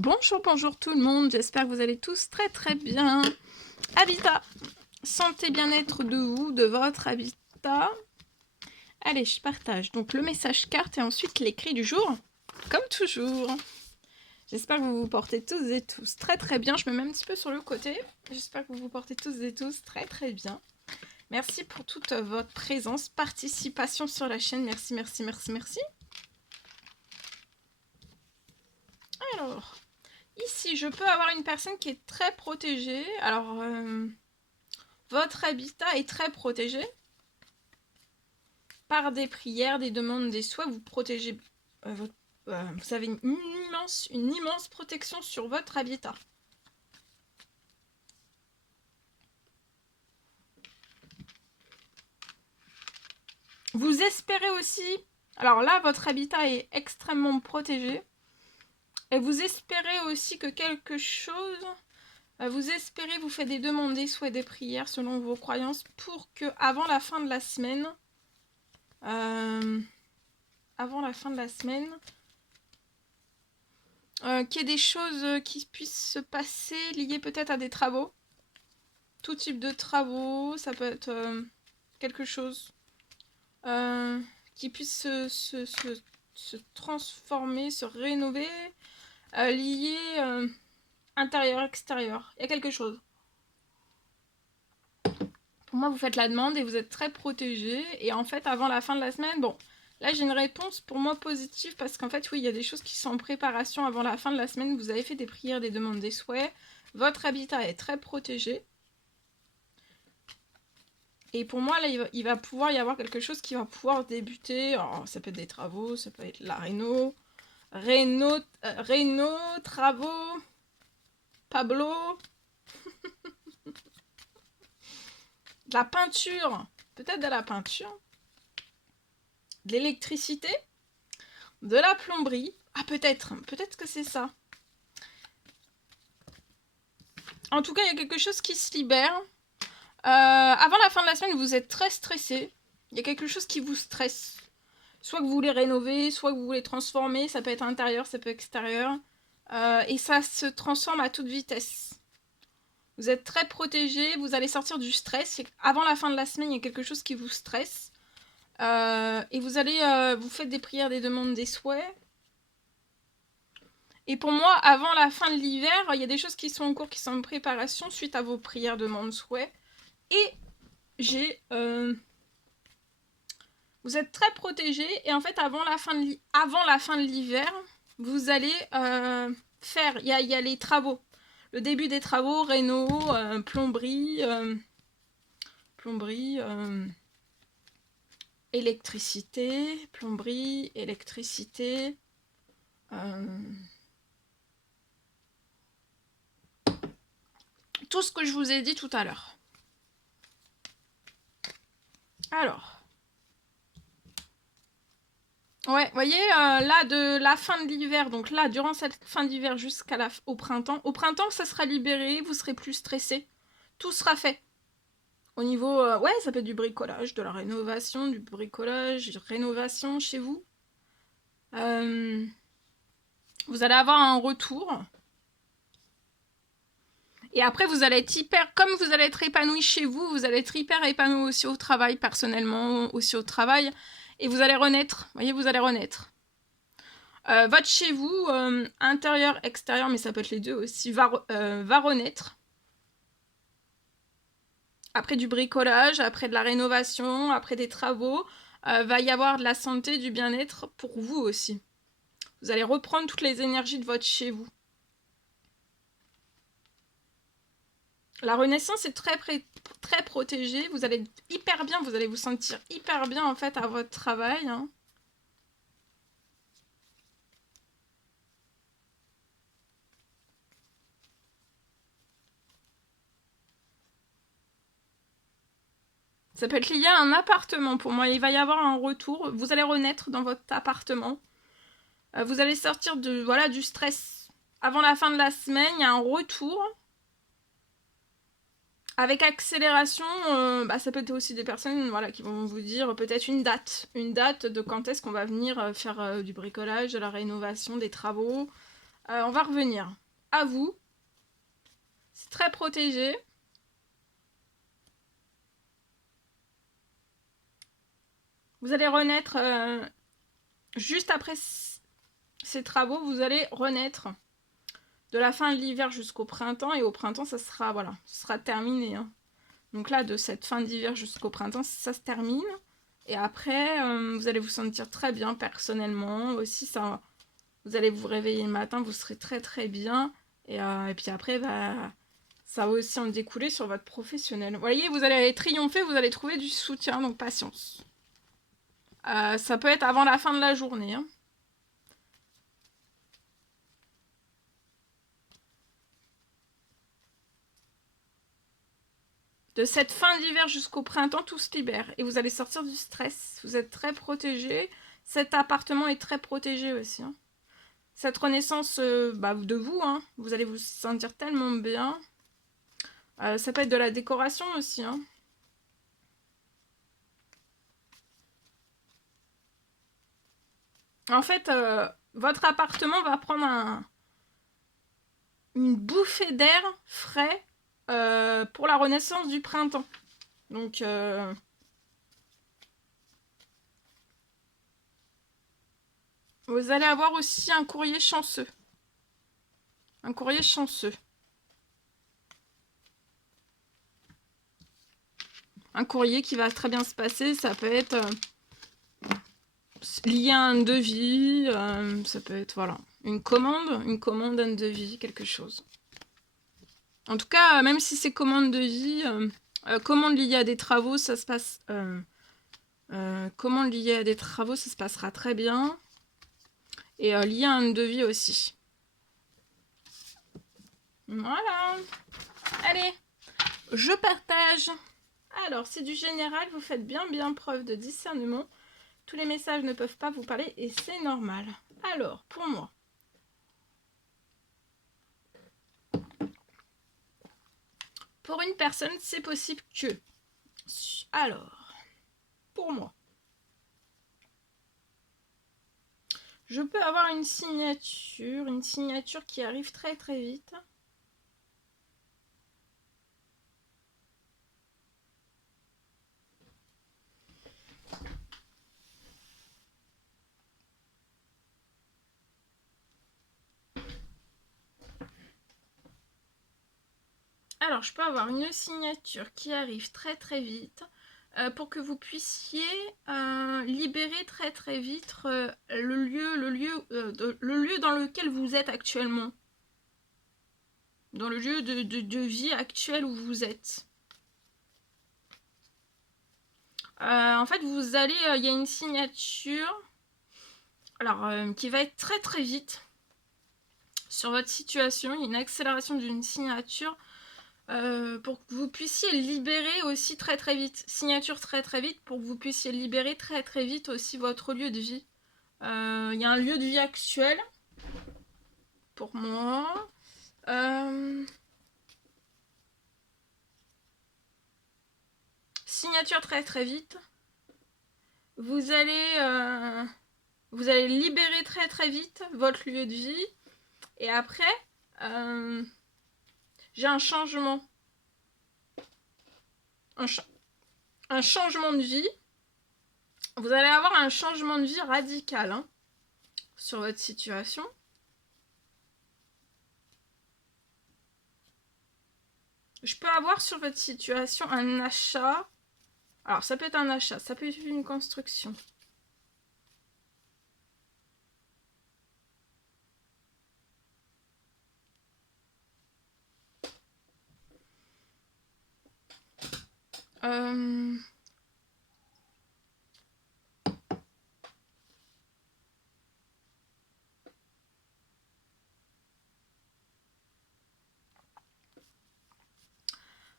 Bonjour, bonjour tout le monde, j'espère que vous allez tous très très bien. Habitat, santé bien-être de vous, de votre habitat. Allez, je partage donc le message carte et ensuite l'écrit du jour, comme toujours. J'espère que vous vous portez tous et tous très très bien. Je me mets un petit peu sur le côté. J'espère que vous vous portez tous et tous très très bien. Merci pour toute votre présence, participation sur la chaîne. Merci, merci, merci, merci. Alors... Ici, je peux avoir une personne qui est très protégée. Alors, votre habitat est très protégé par des prières, des demandes, des souhaits. Vous protégez vous avez une immense protection sur votre habitat. Vous espérez aussi... Alors là, votre habitat est extrêmement protégé. Et vous espérez aussi que quelque chose... Vous espérez, vous faites des demandes, des souhaits, des prières selon vos croyances pour que, avant la fin de la semaine, qu'il y ait des choses qui puissent se passer liées peut-être à des travaux. Tout type de travaux, ça peut être quelque chose qui puisse se transformer, se rénover, lié intérieur-extérieur. Il y a quelque chose. Pour moi, vous faites la demande et vous êtes très protégé. Et en fait, avant la fin de la semaine, bon, là j'ai une réponse pour moi positive parce qu'en fait, oui, il y a des choses qui sont en préparation avant la fin de la semaine. Vous avez fait des prières, des demandes, des souhaits. Votre habitat est très protégé. Et pour moi, là, il va pouvoir y avoir quelque chose qui va pouvoir débuter. Alors, ça peut être des travaux, ça peut être la réno, travaux, Pablo, de la peinture, peut-être de la peinture, de l'électricité, de la plomberie. Ah, peut-être que c'est ça. En tout cas, il y a quelque chose qui se libère. Avant la fin de la semaine, vous êtes très stressé. Il y a quelque chose qui vous stresse. Soit que vous voulez rénover, soit que vous voulez transformer. Ça peut être intérieur, ça peut être extérieur. Et ça se transforme à toute vitesse. Vous êtes très protégé, vous allez sortir du stress. Avant la fin de la semaine, il y a quelque chose qui vous stresse. Et vous allez, vous faites des prières, des demandes, des souhaits. Et pour moi, avant la fin de l'hiver, il y a des choses qui sont en cours, qui sont en préparation suite à vos prières, demandes, souhaits. Et j'ai... vous êtes très protégé. Et en fait, avant la fin de l'hiver, vous allez faire... Il y a les travaux. Le début des travaux, réno, plomberie, électricité, plomberie, électricité, tout ce que je vous ai dit tout à l'heure. Alors, ouais, vous voyez, là, de la fin de l'hiver, donc là, durant cette fin d'hiver jusqu'au printemps, ça sera libéré, vous serez plus stressé, tout sera fait. Au niveau, ouais, ça peut être du bricolage, de la rénovation, rénovation chez vous. Vous allez avoir un retour. Et après, vous allez être comme vous allez être épanoui chez vous, vous allez être hyper épanoui aussi au travail, personnellement, aussi au travail. Et vous allez renaître, vous voyez, vous allez renaître. Votre chez vous, intérieur, extérieur, mais ça peut être les deux aussi, va renaître. Après du bricolage, après de la rénovation, après des travaux, va y avoir de la santé, du bien-être pour vous aussi. Vous allez reprendre toutes les énergies de votre chez vous. La renaissance est très protégée. Vous allez être hyper bien. Vous allez vous sentir hyper bien en fait à votre travail. Hein. Ça peut être lié à un appartement pour moi. Il va y avoir un retour. Vous allez renaître dans votre appartement. Vous allez sortir du stress. Avant la fin de la semaine, il y a un retour. Avec accélération, ça peut être aussi des personnes qui vont vous dire peut-être une date de quand est-ce qu'on va venir faire du bricolage, de la rénovation, des travaux. On va revenir à vous. C'est très protégé. Vous allez renaître juste après ces travaux, vous allez renaître de la fin de l'hiver jusqu'au printemps. Et au printemps, ça sera, voilà, ce sera terminé. Hein. Donc là, de cette fin d'hiver jusqu'au printemps, ça se termine. Et après, vous allez vous sentir très bien personnellement. Aussi, ça, vous allez vous réveiller le matin, vous serez très très bien. Et puis après, bah, ça va aussi en découler sur votre professionnel. Vous voyez, vous allez triompher, vous allez trouver du soutien, donc patience. Ça peut être avant la fin de la journée. Hein. De cette fin d'hiver jusqu'au printemps, tout se libère. Et vous allez sortir du stress. Vous êtes très protégé. Cet appartement est très protégé aussi. Hein. Cette renaissance de vous, hein, vous allez vous sentir tellement bien. Ça peut être de la décoration aussi. Hein. En fait, votre appartement va prendre une bouffée d'air frais pour la renaissance du printemps. Donc, vous allez avoir aussi un courrier chanceux. Un courrier chanceux. Un courrier qui va très bien se passer. Ça peut être lié à un devis. Ça peut être, voilà, une commande, un devis, quelque chose. En tout cas, même si c'est commande de vie, commande liée à des travaux, ça se passe... commande liée à des travaux, ça se passera très bien. Et lié à un devis aussi. Voilà. Allez, je partage. Alors, c'est du général, vous faites bien preuve de discernement. Tous les messages ne peuvent pas vous parler et c'est normal. Alors, pour moi. Pour une personne, c'est possible que... Alors, pour moi. Je peux avoir une signature qui arrive très très vite. Alors, je peux avoir une signature qui arrive très très vite pour que vous puissiez libérer très très vite le lieu dans lequel vous êtes actuellement. Dans le lieu de vie actuel où vous êtes. En fait, vous allez... Il y a une signature alors, qui va être très très vite sur votre situation. Il y a une accélération d'une signature pour que vous puissiez libérer aussi très très vite. Signature très très vite pour que vous puissiez libérer très très vite aussi votre lieu de vie. Il y a un lieu de vie actuel pour moi. Signature très très vite. Vous allez libérer très très vite votre lieu de vie. Et après, j'ai un changement. Un changement de vie. Vous allez avoir un changement de vie radical hein, sur votre situation. Je peux avoir sur votre situation un achat. Alors, ça peut être un achat, ça peut être une construction.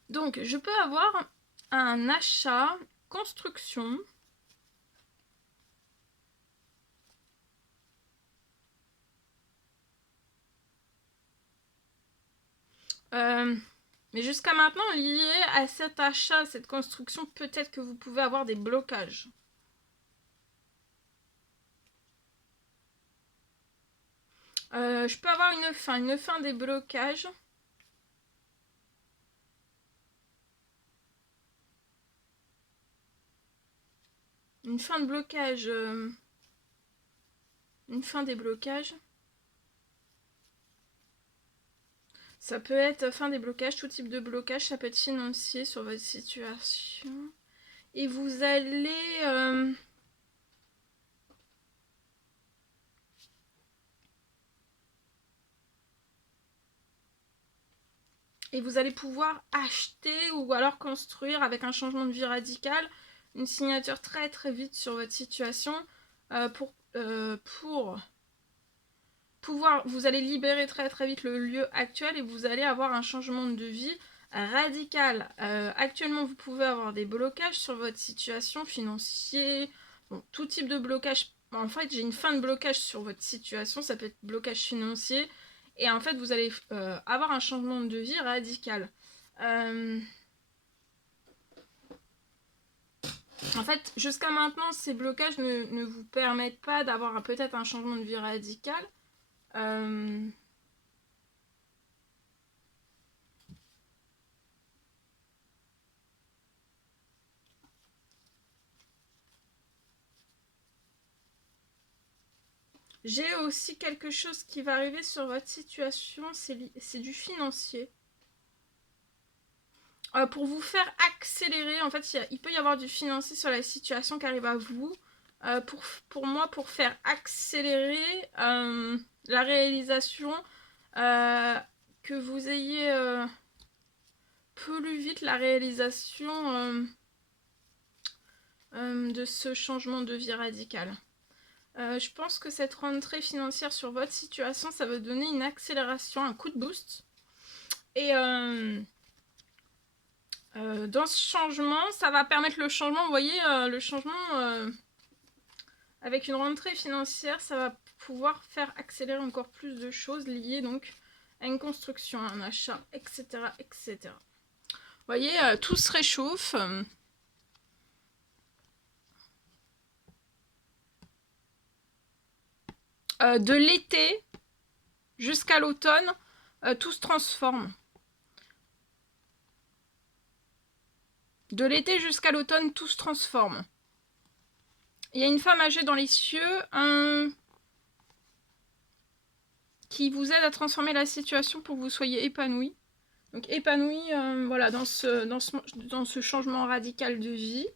Donc, je peux avoir un achat, construction. Mais jusqu'à maintenant, lié à cet achat, cette construction, peut-être que vous pouvez avoir des blocages. Je peux avoir une fin des blocages. Une fin de blocage. Une fin des blocages. Ça peut être fin des blocages, tout type de blocage, ça peut être financier sur votre situation. Et vous allez... Et vous allez pouvoir acheter ou alors construire avec un changement de vie radical une signature très très vite sur votre situation pour pouvoir, vous allez libérer très très vite le lieu actuel et vous allez avoir un changement de vie radical. Actuellement, vous pouvez avoir des blocages sur votre situation financière, bon, tout type de blocage. En fait, j'ai une fin de blocage sur votre situation, ça peut être blocage financier. Et en fait, vous allez avoir un changement de vie radical. En fait, jusqu'à maintenant, ces blocages ne vous permettent pas d'avoir peut-être un changement de vie radical. J'ai aussi quelque chose qui va arriver sur votre situation, c'est du financier. Pour vous faire accélérer, en fait, il peut y avoir du financier sur la situation qui arrive à vous. Pour moi, pour faire accélérer la réalisation, que vous ayez plus vite la réalisation de ce changement de vie radical. Je pense que cette rentrée financière sur votre situation, ça va donner une accélération, un coup de boost. Et dans ce changement, ça va permettre le changement. Vous voyez, le changement avec une rentrée financière, ça va pouvoir faire accélérer encore plus de choses liées donc à une construction, à un achat, etc. etc. Vous voyez, tout se réchauffe. De l'été jusqu'à l'automne, tout se transforme. De l'été jusqu'à l'automne, tout se transforme. Il y a une femme âgée dans les cieux qui vous aide à transformer la situation pour que vous soyez épanoui. Donc épanoui, voilà, dans ce changement radical de vie.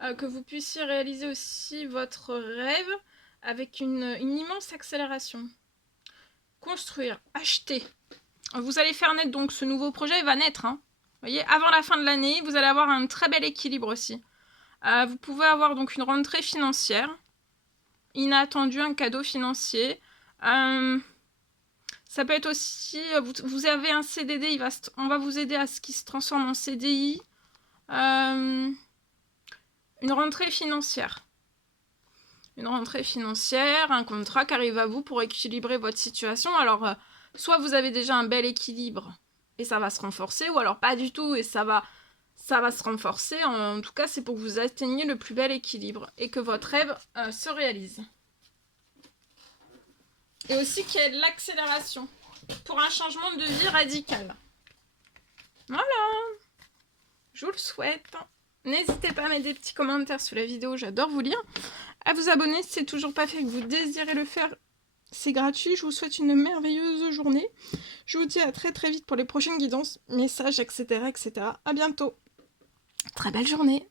Que vous puissiez réaliser aussi votre rêve avec une immense accélération. Construire, acheter. Vous allez faire naître donc ce nouveau projet, va naître. Hein. Vous voyez, avant la fin de l'année, vous allez avoir un très bel équilibre aussi. Vous pouvez avoir donc une rentrée financière, inattendue, un cadeau financier. Ça peut être aussi, vous avez un CDD, on va vous aider à ce qu'il se transforme en CDI. Une rentrée financière. Une rentrée financière, un contrat qui arrive à vous pour équilibrer votre situation. Alors, soit vous avez déjà un bel équilibre et ça va se renforcer, ou alors pas du tout et ça va se renforcer. En tout cas, c'est pour que vous atteigniez le plus bel équilibre et que votre rêve se réalise. Et aussi qu'il y ait de l'accélération pour un changement de vie radical. Voilà. Je vous le souhaite. N'hésitez pas à mettre des petits commentaires sous la vidéo, j'adore vous lire. À vous abonner si c'est toujours pas fait et que vous désirez le faire, c'est gratuit. Je vous souhaite une merveilleuse journée. Je vous dis à très très vite pour les prochaines guidances, messages, etc. etc. À bientôt. Très belle journée.